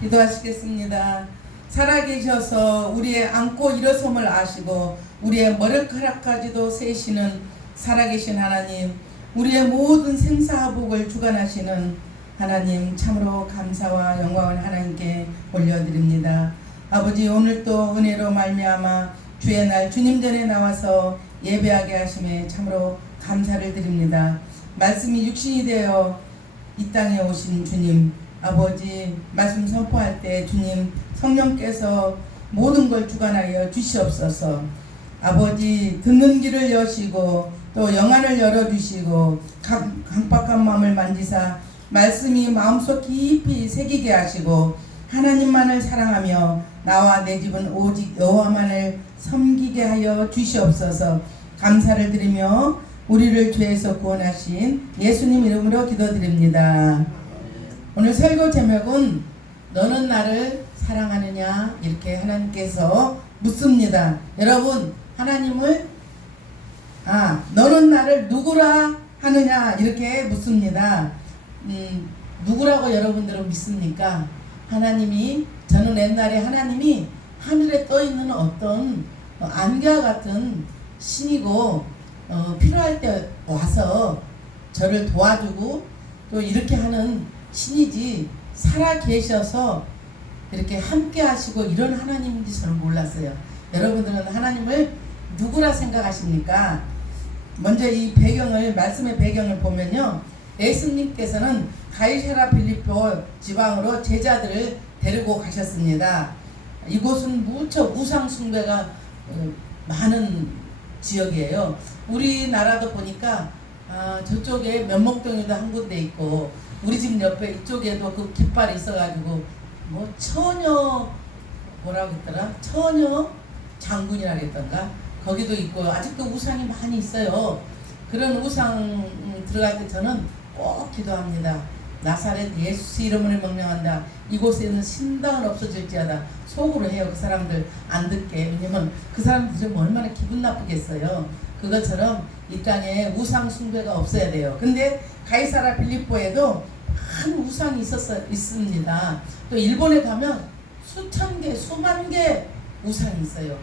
기도하시겠습니다. 살아계셔서 우리의 앉고 일어섬을 아시고 우리의 머리카락까지도 세시는 살아계신 하나님, 우리의 모든 생사복을 주관하시는 하나님, 참으로 감사와 영광을 하나님께 올려드립니다. 아버지, 오늘도 은혜로 말미암아 주의 날 주님 전에 나와서 예배하게 하심에 참으로 감사를 드립니다. 말씀이 육신이 되어 이 땅에 오신 주님, 아버지, 말씀 선포할 때 주님 성령께서 모든 걸 주관하여 주시옵소서. 아버지, 듣는 길을 여시고 또 영안을 열어주시고 강박한 마음을 만지사 말씀이 마음속 깊이 새기게 하시고 하나님만을 사랑하며 나와 내 집은 오직 여호와만을 섬기게 하여 주시옵소서. 감사를 드리며 우리를 죄에서 구원하신 예수님 이름으로 기도드립니다. 오늘 설교 제목은 너는 나를 사랑하느냐 이렇게 하나님께서 묻습니다. 여러분, 하나님을 너는 나를 누구라 하느냐 이렇게 묻습니다. 누구라고 여러분들은 믿습니까? 하나님이, 저는 옛날에 하나님이 하늘에 떠있는 어떤 안개와 같은 신이고 필요할 때 와서 저를 도와주고 또 이렇게 하는 신이지, 살아 계셔서 이렇게 함께 하시고 이런 하나님인지 저는 몰랐어요. 여러분들은 하나님을 누구라 생각하십니까? 먼저 이 배경을, 말씀의 배경을 보면요, 예수님께서는 가이사랴 빌립보 지방으로 제자들을 데리고 가셨습니다. 이곳은 무척 우상 숭배가 많은 지역이에요. 우리나라도 보니까 저쪽에 면목동에도 한 군데 있고 우리 집 옆에 이쪽에도 그 깃발이 있어가지고 뭐 처녀 뭐라고 했더라? 처녀 장군이라 그랬던가? 거기도 있고 아직도 우상이 많이 있어요. 그런 우상 들어갈 때 저는 꼭 기도합니다. 나사렛 예수 이름을 명령한다. 이곳에는 신당은 없어질지어다. 속으로 해요. 그 사람들 안 듣게. 왜냐면 그 사람들 좀 얼마나 기분 나쁘겠어요. 그것처럼 이 땅에 우상 숭배가 없어야 돼요. 근데 가이사랴 빌립보에도 많은 우상이 있습니다. 또 일본에 가면 수천 개, 수만 개 우상이 있어요.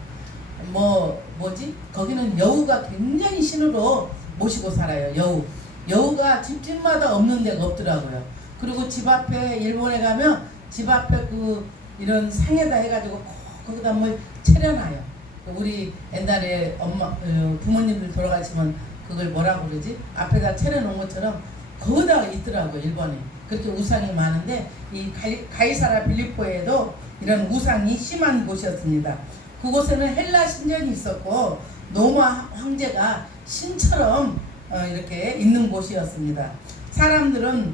거기는 여우가 굉장히 신으로 모시고 살아요. 여우가 집집마다 없는 데가 없더라고요. 그리고 집 앞에, 일본에 가면 집 앞에 이런 상에다 해가지고 거기다 뭘 차려놔요. 우리 옛날에 부모님들 돌아가시면 그걸 뭐라고 그러지? 앞에다 차려놓은 것처럼 거기다가 있더라고요, 일본에. 그렇게 우상이 많은데 이 가이사랴 빌립보에도 이런 우상이 심한 곳이었습니다. 그곳에는 헬라 신전이 있었고 로마 황제가 신처럼 이렇게 있는 곳이었습니다. 사람들은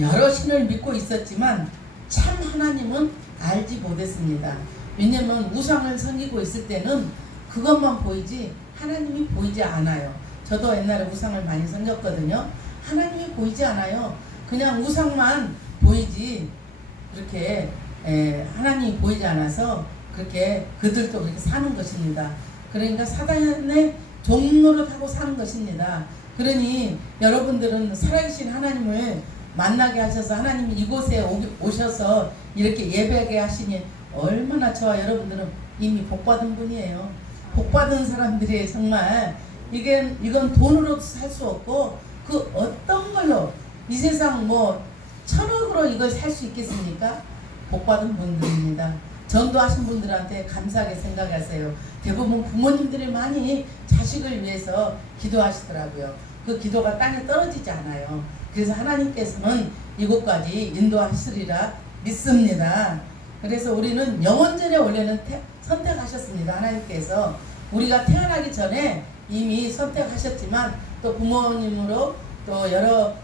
여러 신을 믿고 있었지만 참 하나님은 알지 못했습니다. 왜냐면 우상을 섬기고 있을 때는 그것만 보이지 하나님이 보이지 않아요. 저도 옛날에 우상을 많이 섬겼거든요. 하나님이 보이지 않아요. 그냥 우상만 보이지 그렇게 하나님이 보이지 않아서 그렇게 그들도 그렇게 사는 것입니다. 그러니까 사단의 종로를 타고 사는 것입니다. 그러니 여러분들은 살아계신 하나님을 만나게 하셔서 하나님이 이곳에 오셔서 이렇게 예배하게 하시니 얼마나 저와 여러분들은 이미 복받은 분이에요. 복받은 사람들이 정말 이건 돈으로도 살 수 없고 그 어떤 걸로 이 세상 천억으로 이걸 살 수 있겠습니까? 복받은 분들입니다. 전도하신 분들한테 감사하게 생각하세요. 대부분 부모님들이 많이 자식을 위해서 기도하시더라고요. 그 기도가 땅에 떨어지지 않아요. 그래서 하나님께서는 이곳까지 인도하시리라 믿습니다. 그래서 우리는 영원전에 원래는 선택하셨습니다. 하나님께서 우리가 태어나기 전에 이미 선택하셨지만 또 부모님으로 또 여러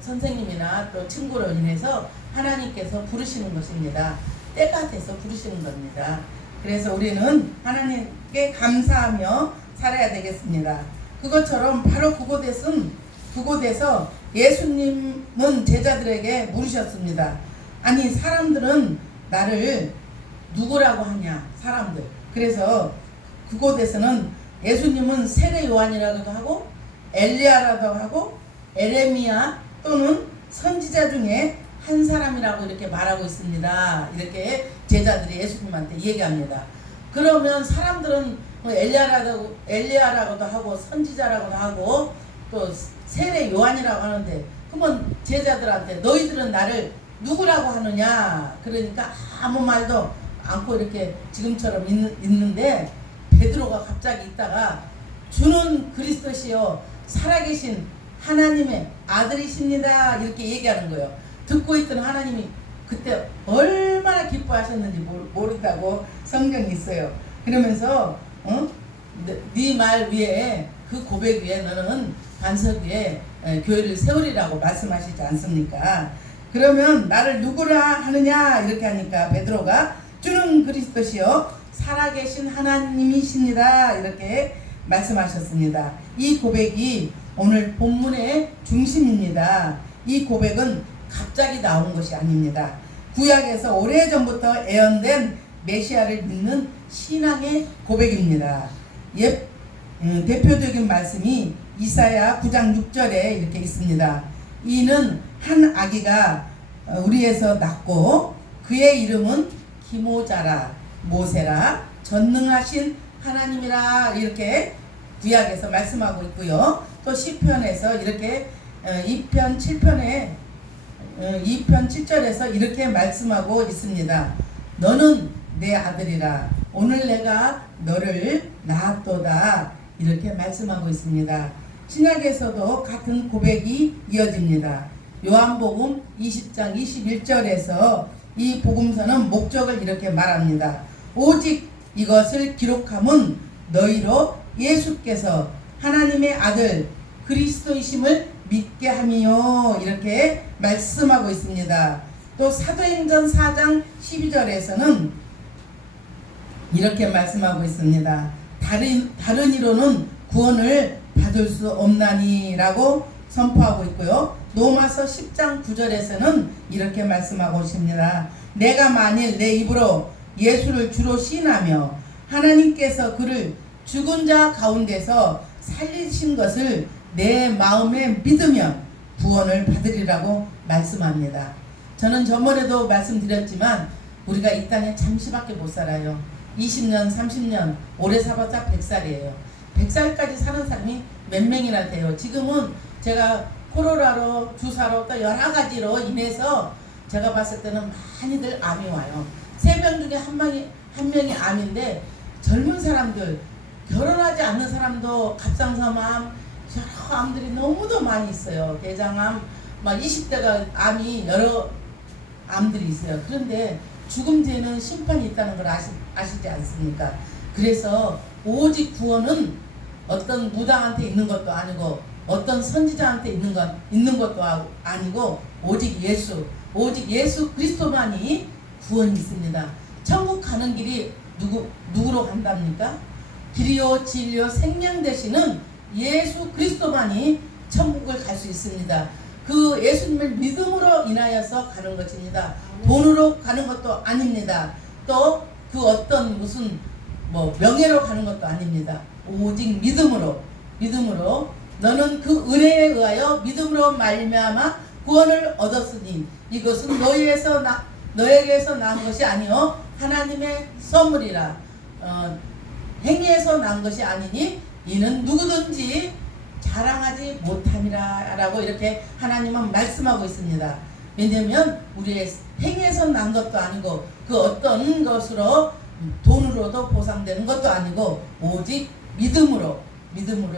선생님이나 또 친구로 인해서 하나님께서 부르시는 것입니다. 때가 돼서 부르시는 겁니다. 그래서 우리는 하나님께 감사하며 살아야 되겠습니다. 그것처럼 바로 그곳에서 예수님은 제자들에게 물으셨습니다. 아니, 사람들은 나를 누구라고 하냐? 사람들. 그래서 그곳에서는 예수님은 세례 요한이라고도 하고 엘리야라고 하고 에레미야 또는 선지자 중에 한 사람이라고 이렇게 말하고 있습니다. 이렇게 제자들이 예수님한테 얘기합니다. 그러면 사람들은 뭐 엘리야라고도 하고 선지자라고도 하고 또 세례 요한이라고 하는데, 그러면 제자들한테 너희들은 나를 누구라고 하느냐? 그러니까 아무 말도 않고 이렇게 지금처럼 있는데, 베드로가 갑자기 있다가 주는 그리스도시요 살아계신 하나님의 아들이십니다 이렇게 얘기하는 거예요. 듣고 있던 하나님이 그때 얼마나 기뻐하셨는지 모른다고 성경이 있어요. 그러면서 네 말 위에, 그 고백 위에 너는 반석 위에 교회를 세우리라고 말씀하시지 않습니까? 그러면 나를 누구라 하느냐 이렇게 하니까 베드로가 주는 그리스도시요 살아계신 하나님이십니다 이렇게 말씀하셨습니다. 이 고백이 오늘 본문의 중심입니다. 이 고백은 갑자기 나온 것이 아닙니다. 구약에서 오래전부터 애언된 메시아를 믿는 신앙의 고백입니다. 대표적인 말씀이 이사야 9장 6절에 이렇게 있습니다. 이는 한 아기가 우리에서 낳고 그의 이름은 기모자라 모세라 전능하신 하나님이라 이렇게 구약에서 말씀하고 있고요. 또 시편에서 이렇게 2편 7절에서 이렇게 말씀하고 있습니다. 너는 내 아들이라 오늘 내가 너를 낳았도다 이렇게 말씀하고 있습니다. 신약에서도 같은 고백이 이어집니다. 요한복음 20장 21절에서 이 복음서는 목적을 이렇게 말합니다. 오직 이것을 기록함은 너희로 예수께서 하나님의 아들 그리스도이심을 믿게 함이요 이렇게 말씀하고 있습니다. 또 사도행전 4장 12절에서는 이렇게 말씀하고 있습니다. 다른 이로는 구원을 받을 수 없나니 라고 선포하고 있고요. 로마서 10장 9절에서는 이렇게 말씀하고 있습니다. 내가 만일 내 입으로 예수를 주로 시인하며 하나님께서 그를 죽은 자 가운데서 살리신 것을 내 마음에 믿으면 구원을 받으리라고 말씀합니다. 저는 저번에도 말씀드렸지만 우리가 이 땅에 잠시밖에 못 살아요. 20년 30년 오래 살았자 100살이에요 100살까지 사는 사람이 몇 명이나 돼요. 지금은 제가 코로나로 주사로 또 여러 가지로 인해서 제가 봤을 때는 많이들 암이 와요. 3명 중에 한 명이 암인데, 젊은 사람들 결혼하지 않는 사람도 갑상선암 여러 암들이 너무도 많이 있어요. 대장암 막 20대가 암이 여러 암들이 있어요. 그런데 죽음 뒤에는 심판이 있다는 걸 아시지 않습니까? 그래서 오직 구원은 어떤 무당한테 있는 것도 아니고 어떤 선지자한테 있는 것도 아니고 오직 예수 그리스도만이 구원이 있습니다. 천국 가는 길이 누구로 간답니까? 길이요 진리요 생명 되시는 예수 그리스도만이 천국을 갈 수 있습니다. 그 예수님을 믿음으로 인하여서 가는 것입니다. 돈으로 가는 것도 아닙니다. 또 그 어떤 무슨 명예로 가는 것도 아닙니다. 오직 믿음으로 너는 그 은혜에 의하여 믿음으로 말미암아 구원을 얻었으니 이것은 너에게서 난 것이 아니요 하나님의 선물이라. 행위에서 난 것이 아니니 이는 누구든지 자랑하지 못함이라 라고 이렇게 하나님은 말씀하고 있습니다. 왜냐하면 우리의 행위에서 난 것도 아니고 그 어떤 것으로 돈으로도 보상되는 것도 아니고 오직 믿음으로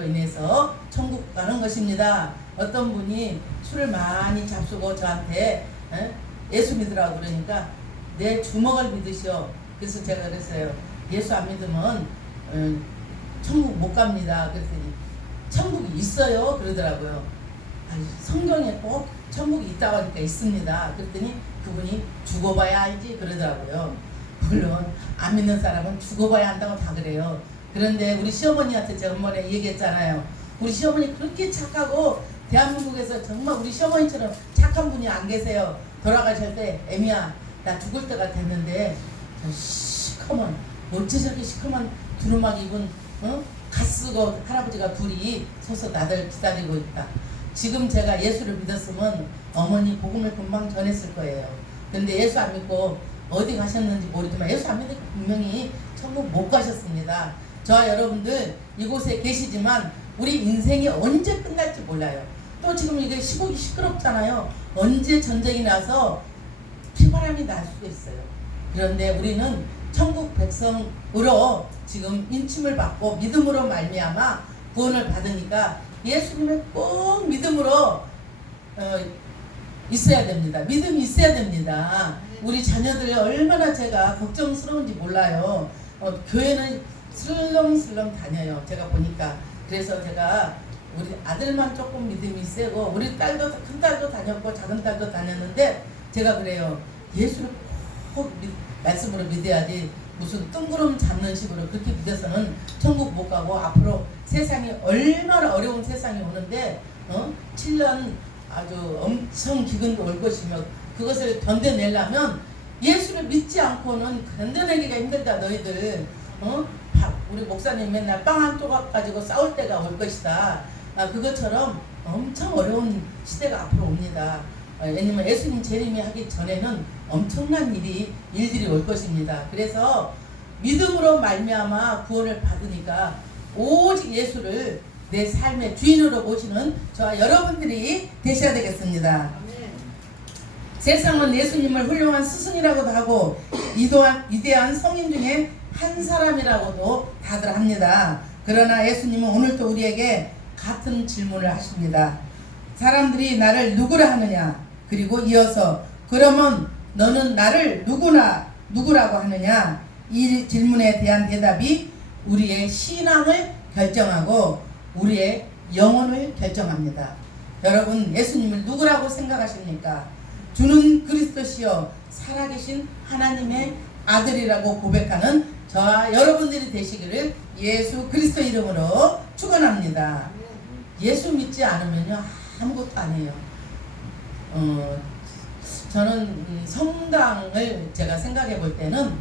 인해서 천국 가는 것입니다. 어떤 분이 술을 많이 잡수고 저한테 예수 믿으라고 그러니까 내 주먹을 믿으시오. 그래서 제가 그랬어요. 예수 안 믿으면 천국 못 갑니다. 그랬더니 천국이 있어요 그러더라고요. 아니, 성경에 꼭 천국이 있다고 하니까 있습니다. 그랬더니 그분이 죽어봐야 알지 그러더라고요. 물론 안 믿는 사람은 죽어봐야 한다고 다 그래요. 그런데 우리 시어머니한테 제가 한번에 얘기했잖아요. 우리 시어머니 그렇게 착하고 대한민국에서 정말 우리 시어머니처럼 착한 분이 안 계세요. 돌아가실 때 애미야 나 죽을 때가 됐는데 저 시커먼 어째 저렇게 시커먼 두루마기 입은 갓 쓰고 할아버지가 둘이 서서 나들 기다리고 있다. 지금 제가 예수를 믿었으면 어머니 복음을 금방 전했을 거예요. 근데 예수 안 믿고 어디 가셨는지 모르지만 예수 안 믿으니까 분명히 천국 못 가셨습니다. 저와 여러분들 이곳에 계시지만 우리 인생이 언제 끝날지 몰라요. 또 지금 이게 시국이 시끄럽잖아요. 언제 전쟁이 나서 피바람이 날 수도 있어요. 그런데 우리는 천국 백성으로 지금 인침을 받고 믿음으로 말미암아 구원을 받으니까 예수님의 꼭 믿음으로 있어야 됩니다. 믿음이 있어야 됩니다. 우리 자녀들 얼마나 제가 걱정스러운지 몰라요. 교회는 슬렁슬렁 다녀요. 제가 보니까. 그래서 제가 우리 아들만 조금 믿음이 세고 우리 딸도 큰 딸도 다녔고 작은 딸도 다녔는데 제가 그래요. 예수를 꼭 말씀으로 믿어야지 무슨 뜬구름 잡는 식으로 그렇게 믿어서는 천국 못 가고 앞으로 세상이 얼마나 어려운 세상이 오는데 7년 아주 엄청 기근도 올 것이며 그것을 견뎌내려면 예수를 믿지 않고는 견뎌내기가 힘들다. 너희들 우리 목사님 맨날 빵 한 조각 가지고 싸울 때가 올 것이다. 그것처럼 엄청 어려운 시대가 앞으로 옵니다. 왜냐면 예수님 재림하기 전에는 엄청난 일들이 올 것입니다. 그래서 믿음으로 말미암아 구원을 받으니까 오직 예수를 내 삶의 주인으로 모시는 저와 여러분들이 되셔야 되겠습니다. 세상은 예수님을 훌륭한 스승이라고도 하고 위대한 성인 중에 한 사람이라고도 다들 합니다. 그러나 예수님은 오늘도 우리에게 같은 질문을 하십니다. 사람들이 나를 누구라 하느냐? 그리고 이어서 그러면 너는 나를 누구라고 하느냐? 이 질문에 대한 대답이 우리의 신앙을 결정하고 우리의 영혼을 결정합니다. 여러분 예수님을 누구라고 생각하십니까? 주는 그리스도시요 살아계신 하나님의 아들이라고 고백하는 저와 여러분들이 되시기를 예수 그리스도 이름으로 축원합니다. 예수 믿지 않으면요 아무것도 아니에요. 저는 성당을 제가 생각해 볼 때는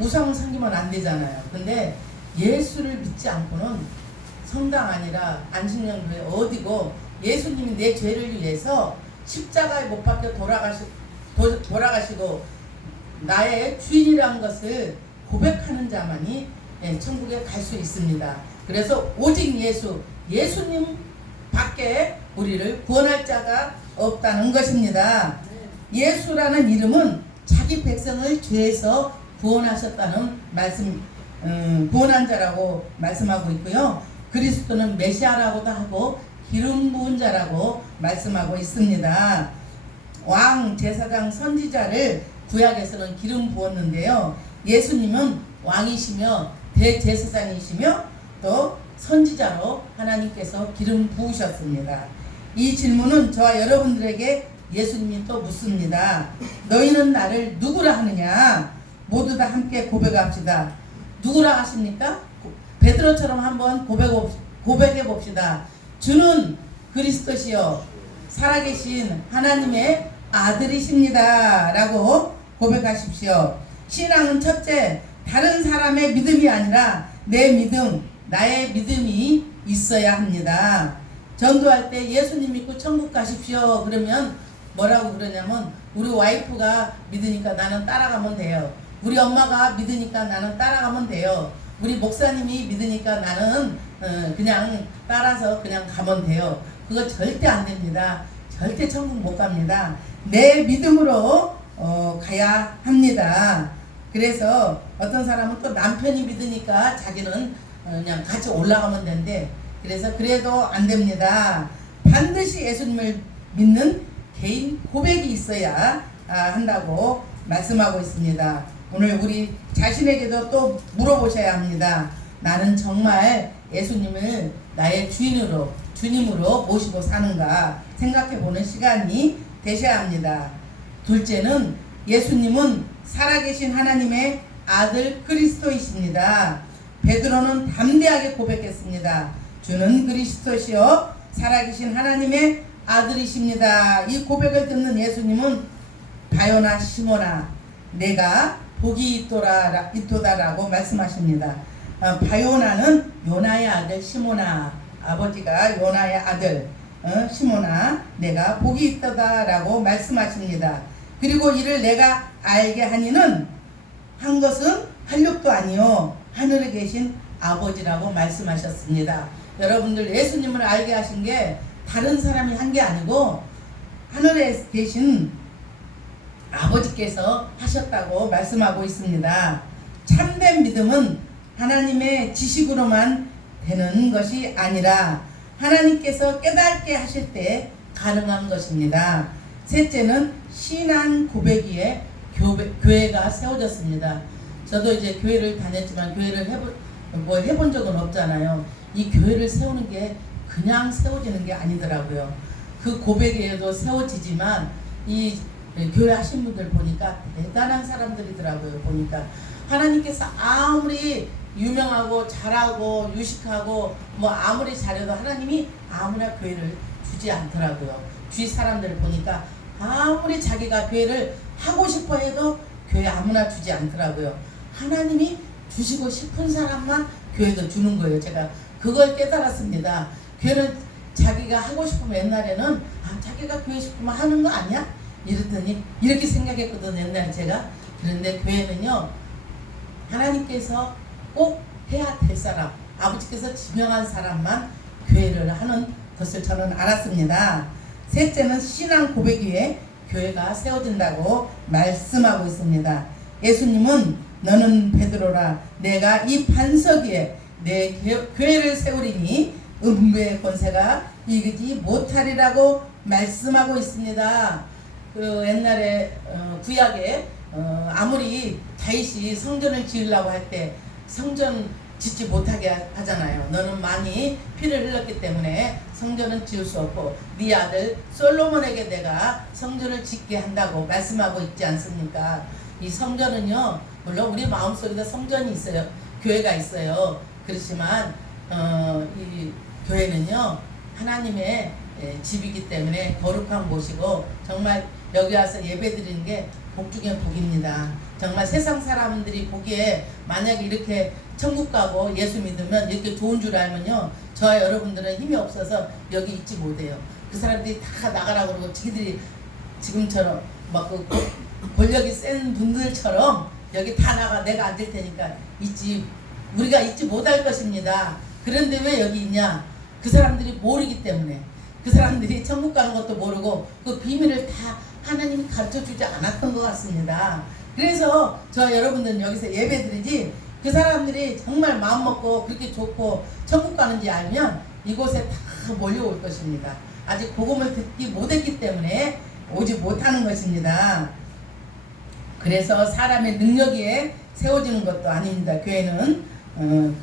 우상 섬기면 안 되잖아요. 근데 예수를 믿지 않고는 성당 아니라 안식년교회 어디고 예수님이 내 죄를 위해서 십자가에 못 박혀 돌아가시고 나의 주인이라는 것을 고백하는 자만이 천국에 갈 수 있습니다. 그래서 오직 예수님 밖에 우리를 구원할 자가 없다는 것입니다. 예수라는 이름은 자기 백성을 죄에서 구원하셨다는 구원한 자라고 말씀하고 있고요. 그리스도는 메시아라고도 하고 기름 부은 자라고 말씀하고 있습니다. 왕, 제사장, 선지자를 구약에서는 기름 부었는데요. 예수님은 왕이시며 대제사장이시며 또 선지자로 하나님께서 기름 부으셨습니다. 이 질문은 저와 여러분들에게 예수님이 또 묻습니다. 너희는 나를 누구라 하느냐? 모두 다 함께 고백합시다. 누구라 하십니까? 베드로처럼 한번 고백해 봅시다. 주는 그리스도시요 살아계신 하나님의 아들이십니다 라고 고백하십시오. 신앙은 첫째 다른 사람의 믿음이 아니라 내 믿음, 나의 믿음이 있어야 합니다. 전도할 때 예수님 믿고 천국 가십시오 그러면 뭐라고 그러냐면 우리 와이프가 믿으니까 나는 따라가면 돼요. 우리 엄마가 믿으니까 나는 따라가면 돼요. 우리 목사님이 믿으니까 나는 그냥 따라서 그냥 가면 돼요. 그거 절대 안 됩니다. 절대 천국 못 갑니다. 내 믿음으로 가야 합니다. 그래서 어떤 사람은 또 남편이 믿으니까 자기는 그냥 같이 올라가면 된대. 그래서 그래도 안 됩니다. 반드시 예수님을 믿는 개인 고백이 있어야 한다고 말씀하고 있습니다. 오늘 우리 자신에게도 또 물어보셔야 합니다. 나는 정말 예수님을 나의 주님으로 모시고 사는가 생각해보는 시간이 되셔야 합니다. 둘째는 예수님은 살아계신 하나님의 아들 그리스도이십니다. 베드로는 담대하게 고백했습니다. 주는 그리스도시요 살아계신 하나님의 아들이십니다. 이 고백을 듣는 예수님은 바요나 시몬아 내가 복이 있도다라고 말씀하십니다. 바요나는 요나의 아들 시몬아 아버지가 요나의 아들 시몬아 내가 복이 있도다라고 말씀하십니다. 그리고 이를 내가 알게 하니는 한 것은 한력도 아니요 하늘에 계신 아버지라고 말씀하셨습니다. 여러분들 예수님을 알게 하신 게 다른 사람이 한 게 아니고 하늘에 계신 아버지께서 하셨다고 말씀하고 있습니다. 참된 믿음은 하나님의 지식으로만 되는 것이 아니라 하나님께서 깨닫게 하실 때 가능한 것입니다. 셋째는 신앙 고백 위에 교회가 세워졌습니다. 저도 이제 교회를 다녔지만 교회를 해본 적은 없잖아요. 이 교회를 세우는 게 그냥 세워지는 게 아니더라고요. 그 고백에도 세워지지만 이 교회 하신 분들 보니까 대단한 사람들이더라고요. 보니까 하나님께서 아무리 유명하고 잘하고 유식하고 뭐 아무리 잘해도 하나님이 아무나 교회를 주지 않더라고요. 주위 사람들을 보니까 아무리 자기가 교회를 하고 싶어 해도 교회 아무나 주지 않더라고요. 하나님이 주시고 싶은 사람만 교회도 주는 거예요. 제가 그걸 깨달았습니다. 교회는 자기가 하고 싶으면 옛날에는 자기가 교회 싶으면 하는 거 아니야? 이랬더니 이렇게 생각했거든요. 옛날에 제가. 그런데 교회는요 하나님께서 꼭 해야 될 사람, 아버지께서 지명한 사람만 교회를 하는 것을 저는 알았습니다. 셋째는 신앙 고백 위에 교회가 세워진다고 말씀하고 있습니다. 예수님은 너는 베드로라 내가 이 반석 위에 내 교회를 세우리니 음부의 권세가 이기지 못하리라고 말씀하고 있습니다. 그 옛날에 구약에 아무리 다윗이 성전을 지으려고 할 때 성전 짓지 못하게 하잖아요. 너는 많이 피를 흘렸기 때문에 성전은 지을 수 없고 네 아들 솔로몬에게 내가 성전을 짓게 한다고 말씀하고 있지 않습니까? 이 성전은요 물론 우리 마음속에도 성전이 있어요. 교회가 있어요. 그렇지만 이 교회는요 하나님의 집이기 때문에 거룩한 곳이고 정말 여기 와서 예배 드리는 게 복 중에 복입니다. 정말 세상 사람들이 보기에 만약에 이렇게 천국 가고 예수 믿으면 이렇게 좋은 줄 알면요 저와 여러분들은 힘이 없어서 여기 있지 못해요. 그 사람들이 다 나가라고 그러고 지들이 지금처럼 막 그 권력이 센 분들처럼 여기 다 나가 내가 앉을 테니까 우리가 있지 못할 것입니다. 그런데 왜 여기 있냐? 그 사람들이 모르기 때문에 그 사람들이 천국 가는 것도 모르고 그 비밀을 다 하나님이 가르쳐주지 않았던 것 같습니다. 그래서 저와 여러분들은 여기서 예배드리지 그 사람들이 정말 마음먹고 그렇게 좋고 천국 가는지 알면 이곳에 다 몰려올 것입니다. 아직 복음을 듣기 못했기 때문에 오지 못하는 것입니다. 그래서 사람의 능력에 세워지는 것도 아닙니다. 교회는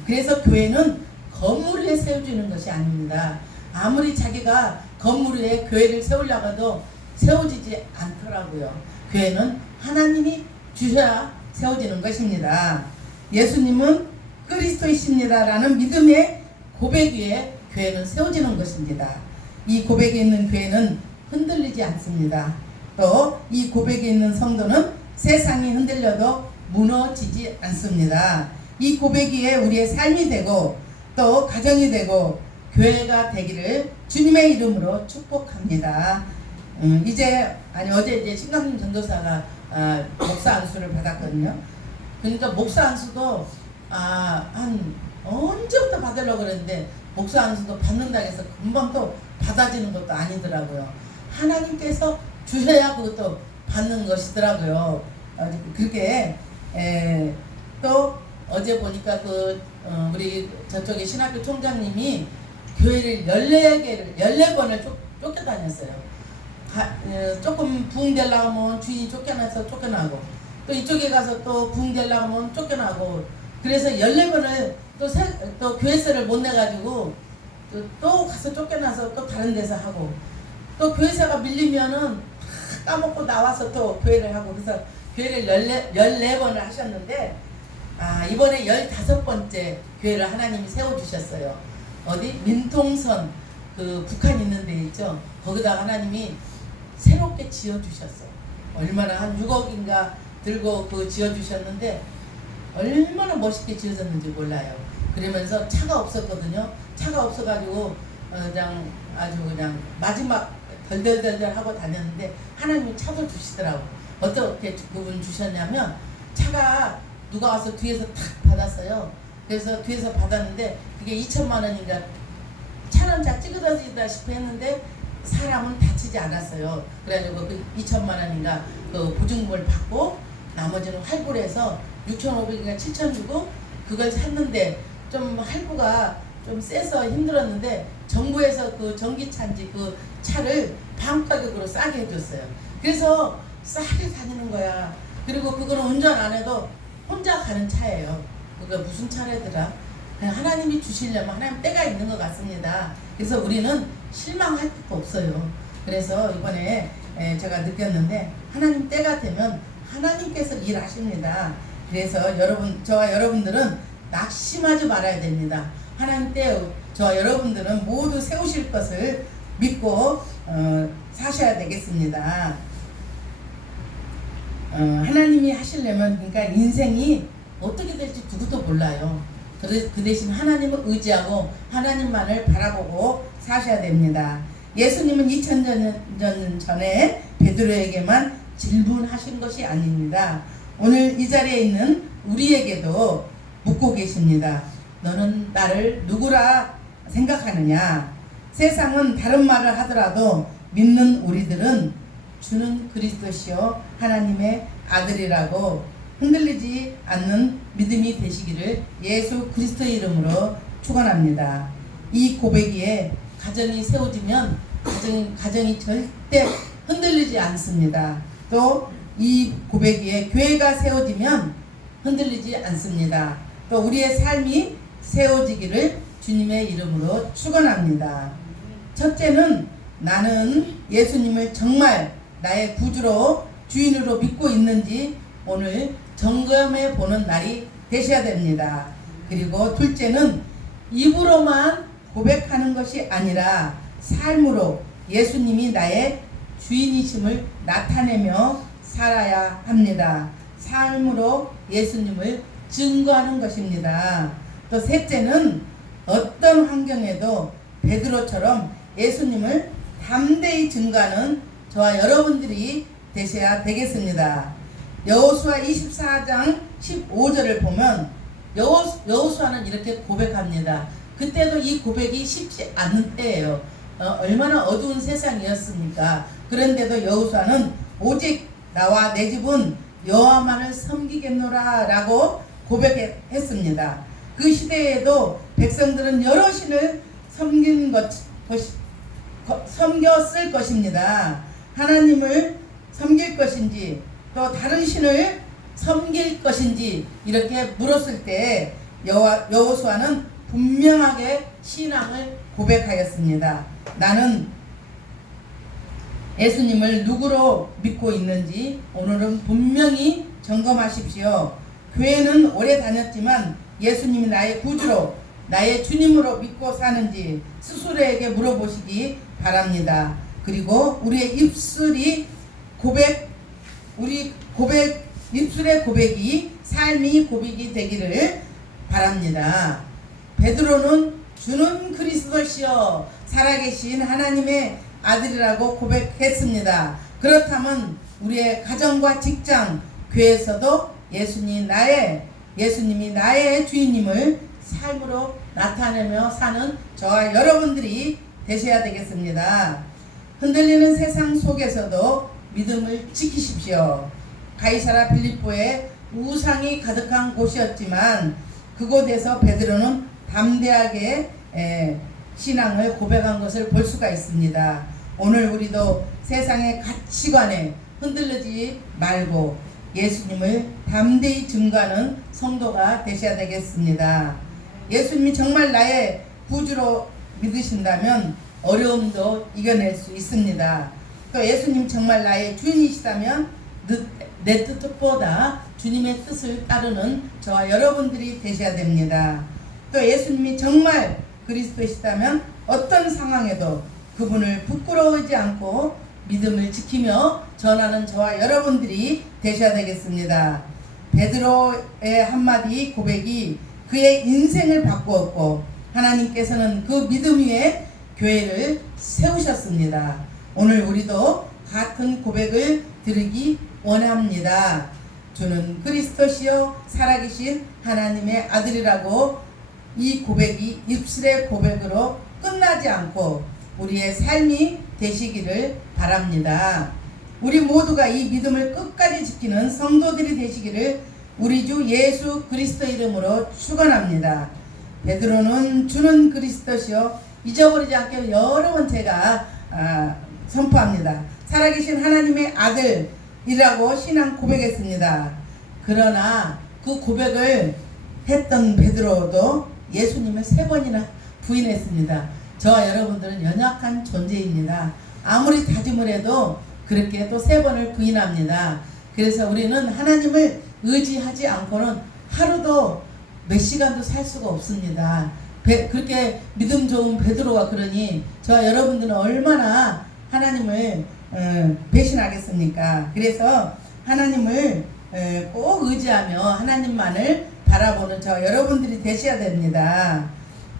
그래서 교회는 건물 위에 세워지는 것이 아닙니다. 아무리 자기가 건물 위에 교회를 세우려고 해도 세워지지 않더라고요. 교회는 하나님이 주셔야 세워지는 것입니다. 예수님은 그리스도이십니다라는 믿음의 고백 위에 교회는 세워지는 것입니다. 이 고백에 있는 교회는 흔들리지 않습니다. 또 이 고백에 있는 성도는 세상이 흔들려도 무너지지 않습니다. 이 고백 위에 우리의 삶이 되고 또 가정이 되고 교회가 되기를 주님의 이름으로 축복합니다. 어제 이제 신강림 전도사가 목사 안수를 받았거든요. 그러니까 목사 안수도 한 언제부터 받으려고 그랬는데 목사 안수도 받는다 해서 금방 또 받아지는 것도 아니더라고요. 하나님께서 주셔야 그것도 받는 것이더라고요. 그렇게 또 어제 보니까 우리 저쪽에 신학교 총장님이 교회를 14번을 쫓겨다녔어요. 조금 부흥되려고 하면 주인이 쫓겨나서 쫓겨나고 또 이쪽에 가서 또 부흥되려고 하면 쫓겨나고 그래서 14번을 또 교회세를 못 내가지고 또 가서 쫓겨나서 또 다른 데서 하고 또 교회세가 밀리면은 다 까먹고 나와서 또 교회를 하고 그래서 교회를 14번을 하셨는데 이번에 15번째 교회를 하나님이 세워주셨어요. 어디? 민통선 그 북한 있는 데 있죠. 거기다가 하나님이 새롭게 지어주셨어요. 얼마나 한 6억인가 들고 지어주셨는데 얼마나 멋있게 지어졌는지 몰라요. 그러면서 차가 없었거든요. 차가 없어가지고 그냥 아주 그냥 마지막 덜덜덜덜 하고 다녔는데 하나님이 차도 주시더라고. 어떻게 그분 주셨냐면 차가 누가 와서 뒤에서 탁 받았어요. 그래서 뒤에서 받았는데 그게 2천만 원인가 차는 다 찌그러지다시피 했는데 사람은 다치지 않았어요. 그래가지고 그 2천만 원인가 그 보증금을 받고 나머지는 할부를 해서 6,500인가 7,000 주고 그걸 샀는데 좀 할부가 좀 세서 힘들었는데 정부에서 그 전기차인지 그 차를 반 가격으로 싸게 해줬어요. 그래서 싸게 다니는 거야. 그리고 그거는 운전 안 해도 혼자 가는 차예요. 그거 무슨 차래더라? 그냥 하나님이 주시려면 하나님 때가 있는 것 같습니다. 그래서 우리는 실망할 것도 없어요. 그래서 이번에 제가 느꼈는데 하나님 때가 되면 하나님께서 일하십니다. 그래서 저와 여러분들은 낙심하지 말아야 됩니다. 하나님 때 저와 여러분들은 모두 세우실 것을 믿고 사셔야 되겠습니다. 하나님이 하시려면 그러니까 인생이 어떻게 될지 누구도 몰라요. 그 대신 하나님을 의지하고 하나님만을 바라보고 사셔야 됩니다. 예수님은 2000년 전에 베드로에게만 질문하신 것이 아닙니다. 오늘 이 자리에 있는 우리에게도 묻고 계십니다. 너는 나를 누구라 생각하느냐? 세상은 다른 말을 하더라도 믿는 우리들은 주는 그리스도시요 하나님의 아들이라고 흔들리지 않는 믿음이 되시기를 예수 그리스도의 이름으로 축원합니다. 이 고백에 가정이 세워지면 가정이 절대 흔들리지 않습니다. 또 이 고백에 교회가 세워지면 흔들리지 않습니다. 또 우리의 삶이 세워지기를 주님의 이름으로 축원합니다. 첫째는 나는 예수님을 정말 나의 구주로 주인으로 믿고 있는지 오늘 점검해 보는 날이 되셔야 됩니다. 그리고 둘째는 입으로만 고백하는 것이 아니라 삶으로 예수님이 나의 주인이심을 나타내며 살아야 합니다. 삶으로 예수님을 증거하는 것입니다. 또 셋째는 어떤 환경에도 베드로처럼 예수님을 담대히 증거하는 저와 여러분들이 되셔야 되겠습니다. 여호수아 24장 15절을 보면 여호수아는 이렇게 고백합니다. 그때도 이 고백이 쉽지 않은 때예요. 얼마나 어두운 세상이었습니까? 그런데도 여호수아는 오직 나와 내 집은 여호와만을 섬기겠노라 라고 고백했습니다. 그 시대에도 백성들은 여러 신을 섬겼을 것입니다. 하나님을 섬길 것인지 또 다른 신을 섬길 것인지 이렇게 물었을 때 여호수아는 분명하게 신앙을 고백하였습니다. 나는 예수님을 누구로 믿고 있는지 오늘은 분명히 점검하십시오. 교회는 오래 다녔지만 예수님이 나의 구주로 나의 주님으로 믿고 사는지 스스로에게 물어보시기 바랍니다. 그리고 우리의 입술의 고백이 삶이 고백이 되기를 바랍니다. 베드로는 주는 그리스도시여 살아계신 하나님의 아들이라고 고백했습니다. 그렇다면 우리의 가정과 직장, 교회에서도 예수님이 나의 주인님을 삶으로 나타내며 사는 저와 여러분들이 되셔야 되겠습니다. 흔들리는 세상 속에서도 믿음을 지키십시오. 가이사라 빌립보에 우상이 가득한 곳이었지만 그곳에서 베드로는 담대하게 신앙을 고백한 것을 볼 수가 있습니다. 오늘 우리도 세상의 가치관에 흔들리지 말고 예수님을 담대히 증거하는 성도가 되셔야 되겠습니다. 예수님이 정말 나의 구주로 믿으신다면 어려움도 이겨낼 수 있습니다. 또 예수님 정말 나의 주인이시다면 내 뜻보다 주님의 뜻을 따르는 저와 여러분들이 되셔야 됩니다. 또 예수님이 정말 그리스도시다면 어떤 상황에도 그분을 부끄러워하지 않고 믿음을 지키며 전하는 저와 여러분들이 되셔야 되겠습니다. 베드로의 한마디 고백이 그의 인생을 바꾸었고 하나님께서는 그 믿음 위에 교회를 세우셨습니다. 오늘 우리도 같은 고백을 드리기 원합니다. 주는 그리스도시요 살아계신 하나님의 아들이라고 이 고백이 입술의 고백으로 끝나지 않고 우리의 삶이 되시기를 바랍니다. 우리 모두가 이 믿음을 끝까지 지키는 성도들이 되시기를 우리 주 예수 그리스도 이름으로 축원합니다. 베드로는 주는 그리스도시요 잊어버리지 않게 여러 번 제가 선포합니다. 살아계신 하나님의 아들이라고 신앙 고백했습니다. 그러나 그 고백을 했던 베드로도 예수님을 3번이나 부인했습니다. 저와 여러분들은 연약한 존재입니다. 아무리 다짐을 해도 그렇게 또 3번을 부인합니다. 그래서 우리는 하나님을 의지하지 않고는 하루도 몇 시간도 살 수가 없습니다. 그렇게 믿음 좋은 베드로가 그러니 저와 여러분들은 얼마나 하나님을 배신하겠습니까? 그래서 하나님을 꼭 의지하며 하나님만을 바라보는 저 여러분들이 되셔야 됩니다.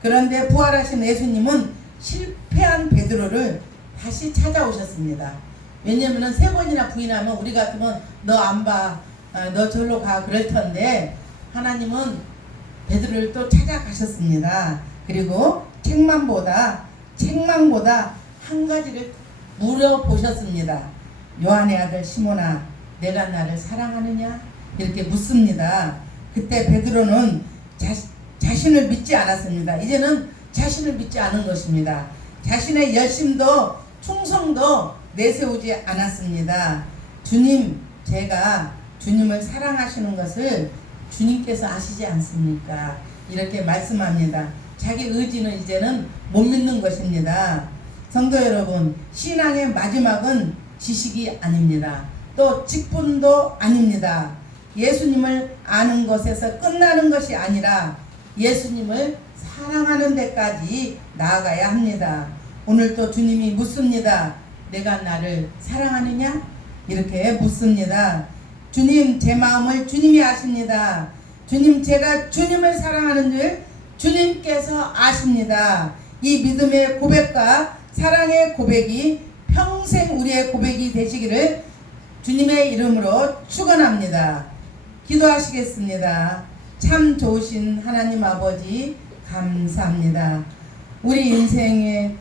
그런데 부활하신 예수님은 실패한 베드로를 다시 찾아오셨습니다. 왜냐면은 3번이나 부인하면 우리 같으면 너 안 봐, 너 절로 가 그럴 텐데 하나님은 베드로를 또 찾아가셨습니다. 그리고 책망보다 한 가지를 물어보셨습니다. 요한의 아들 시몬아, 내가 나를 사랑하느냐? 이렇게 묻습니다. 그때 베드로는 자신을 믿지 않았습니다. 이제는 자신을 믿지 않은 것입니다. 자신의 열심도 충성도 내세우지 않았습니다. 주님, 제가 주님을 사랑하시는 것을 주님께서 아시지 않습니까? 이렇게 말씀합니다. 자기 의지는 이제는 못 믿는 것입니다. 성도 여러분, 신앙의 마지막은 지식이 아닙니다. 또 직분도 아닙니다. 예수님을 아는 것에서 끝나는 것이 아니라 예수님을 사랑하는 데까지 나아가야 합니다. 오늘 또 주님이 묻습니다. 내가 나를 사랑하느냐? 이렇게 묻습니다. 주님, 제 마음을 주님이 아십니다. 주님, 제가 주님을 사랑하는 줄 주님께서 아십니다. 이 믿음의 고백과 사랑의 고백이 평생 우리의 고백이 되시기를 주님의 이름으로 축원합니다. 기도하시겠습니다. 참 좋으신 하나님 아버지 감사합니다. 우리 인생이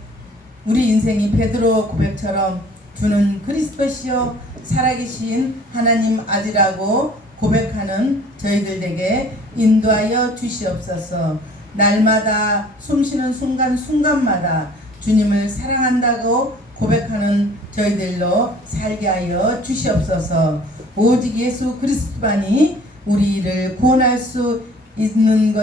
베드로 고백처럼 주는 그리스도시요 살아계신 하나님 아들이라고 고백하는 저희들에게 인도하여 주시옵소서. 날마다 숨쉬는 순간순간마다 주님을 사랑한다고 고백하는 저희들로 살게 하여 주시옵소서. 오직 예수 그리스도만이 우리를 구원할 수 있는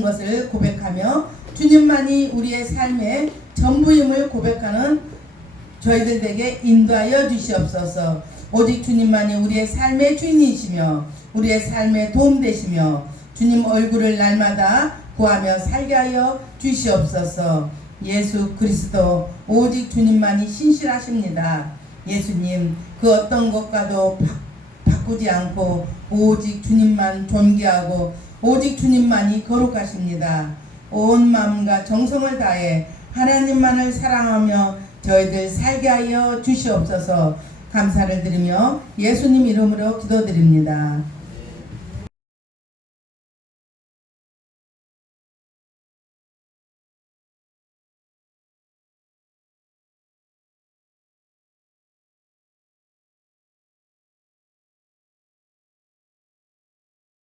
것을 고백하며 주님만이 우리의 삶의 전부임을 고백하는 저희들에게 인도하여 주시옵소서. 오직 주님만이 우리의 삶의 주인이시며 우리의 삶의 도움되시며 주님 얼굴을 날마다 구하며 살게 하여 주시옵소서. 예수 그리스도 오직 주님만이 신실하십니다. 예수님, 그 어떤 것과도 바꾸지 않고 오직 주님만 존귀하고 오직 주님만이 거룩하십니다. 온 마음과 정성을 다해 하나님만을 사랑하며 저희들 살게 하여 주시옵소서. 감사를 드리며 예수님 이름으로 기도드립니다.